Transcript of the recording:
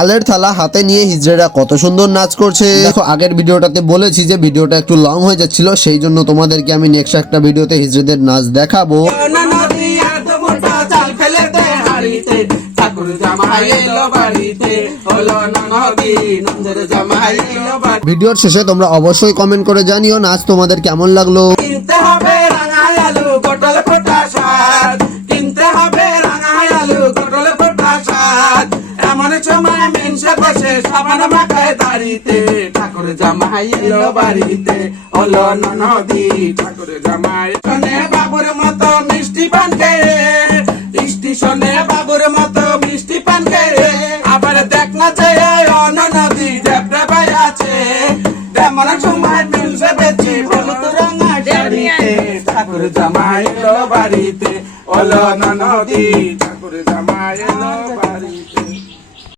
চালের থালা হাতে নিয়ে হিজড়েরা কত সুন্দর নাচ করছে। দেখো আগের ভিডিওটাতে বলেছি যে ভিডিওটা একটু লং হয়ে যাচ্ছিল, সেই জন্য তোমাদেরকে আমি নেক্সট একটা ভিডিওতে হিজড়েদের নাচ দেখাবো। ভিডিওর শেষে তোমরা অবশ্যই কমেন্ট করে জানিও নাচ তোমাদের কেমন লাগলো। কিনতে হবে রাঙা আলু পটল ফোটা শাক, কিনতে হবে রাঙা আলু পটল ফোটা শাক, এমন সময় মেনসে বসে সাবান মাখায় দাড়িতে, ঠাকুর জামাই এলো বাড়িতে হলো ননদি, ঠাকুর জামাই শোনে বাবুর মতো মিষ্টি পান খেয়ে, স্টেশনে বাবুর মতো মিষ্টি পান খেয়ে, আবার দেখ না চেয়ে ননদি দেবরে ভাই আছে, এমন সময় মিলছে বেশি হলুদ রাঙা শাড়িতে, ঠাকুর জামাই এলো বাড়িতে হলো ননদি, ঠাকুর জামাই এলো বাড়িতে।